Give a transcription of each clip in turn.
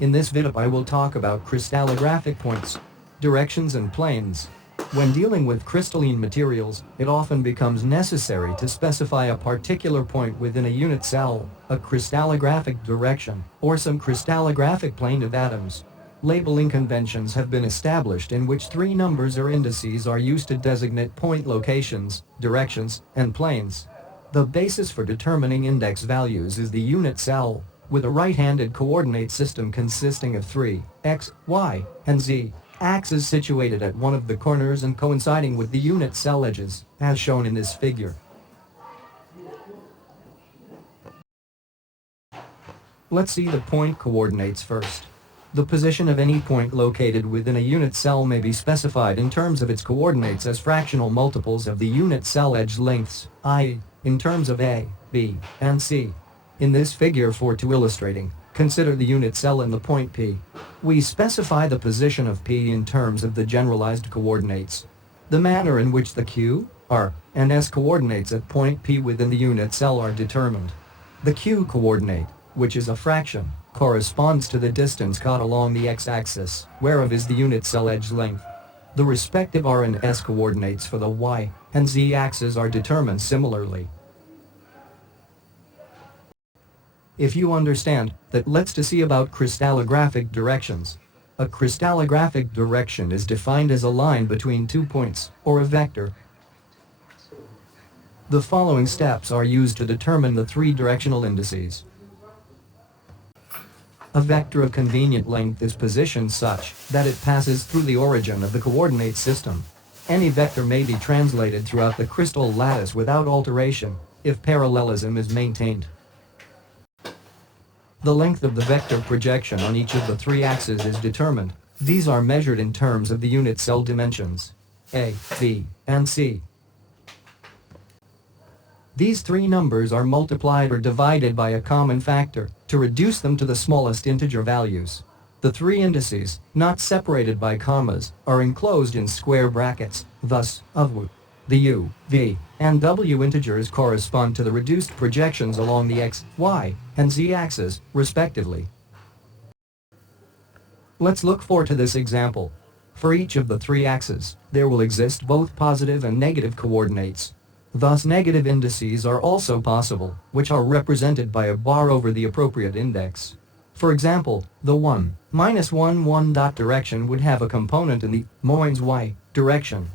In this video I will talk about crystallographic points, directions and planes. When dealing with crystalline materials, it often becomes necessary to specify a particular point within a unit cell, a crystallographic direction, or some crystallographic plane of atoms. Labeling conventions have been established in which three numbers or indices are used to designate point locations, directions, and planes. The basis for determining index values is the unit cell, with a right-handed coordinate system consisting of three x, y, and z axes situated at one of the corners and coinciding with the unit cell edges, as shown in this figure. Let's see the point coordinates first. The position of any point located within a unit cell may be specified in terms of its coordinates as fractional multiples of the unit cell edge lengths, i.e., in terms of a, b, and c. In this figure 4.2 illustrating, consider the unit cell in the point P. We specify the position of P in terms of the generalized coordinates. The manner in which the Q, R, and S coordinates at point P within the unit cell are determined. The Q coordinate, which is a fraction, corresponds to the distance cut along the x-axis, whereof is the unit cell edge length. The respective R and S coordinates for the y and z axes are determined similarly. If you understand that, let's to see about crystallographic directions. A crystallographic direction is defined as a line between 2 points, or a vector. The following steps are used to determine the three directional indices. A vector of convenient length is positioned such that it passes through the origin of the coordinate system. Any vector may be translated throughout the crystal lattice without alteration, if parallelism is maintained. The length of the vector projection on each of the three axes is determined. These are measured in terms of the unit cell dimensions, A, B, and C. These three numbers are multiplied or divided by a common factor to reduce them to the smallest integer values. The three indices, not separated by commas, are enclosed in square brackets, thus, of W. The U, V, and W integers correspond to the reduced projections along the x, y, and z axes, respectively. Let's look forward to this example. For each of the three axes, there will exist both positive and negative coordinates. Thus negative indices are also possible, which are represented by a bar over the appropriate index. For example, the 1, -1, 1 dot direction would have a component in the -y direction.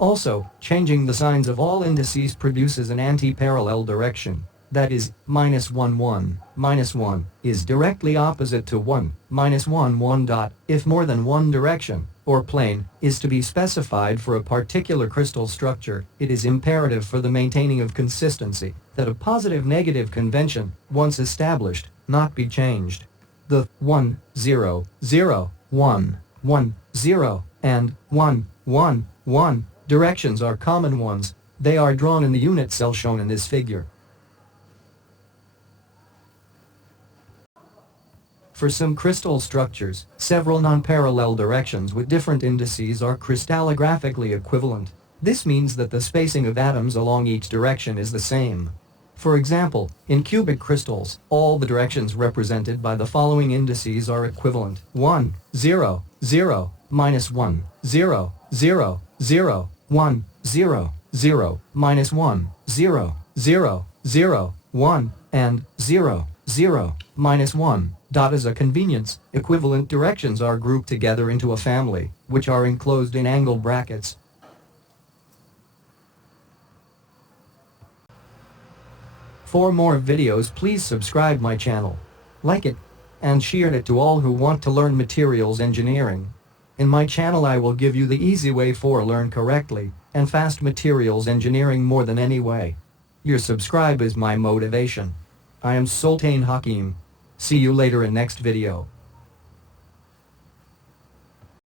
Also, changing the signs of all indices produces an anti-parallel direction. That is, -1, 1, -1 is directly opposite to 1, -1, 1 dot, if more than one direction, or plane, is to be specified for a particular crystal structure. It is imperative for the maintaining of consistency that a positive-negative convention, once established, not be changed. The 1, 0, 0, 1, 1, 0, and 1, 1, 1 directions are common ones. They are drawn in the unit cell shown in this figure. For some crystal structures, several non-parallel directions with different indices are crystallographically equivalent. This means that the spacing of atoms along each direction is the same. For example, in cubic crystals, all the directions represented by the following indices are equivalent: 1, 0, 0, -1, 0, 0, 0, 1, 0, 0, -1, 0, 0, 0, 1, and 0, 0, -1. As a convenience, equivalent directions are grouped together into a family, which are enclosed in angle brackets. For more videos, please subscribe my channel, like it, and share it to all who want to learn materials engineering. In my channel I will give you the easy way for learn correctly and fast materials engineering more than any way. Your subscribe is my motivation. I am Sultan Hakim. See you later in next video.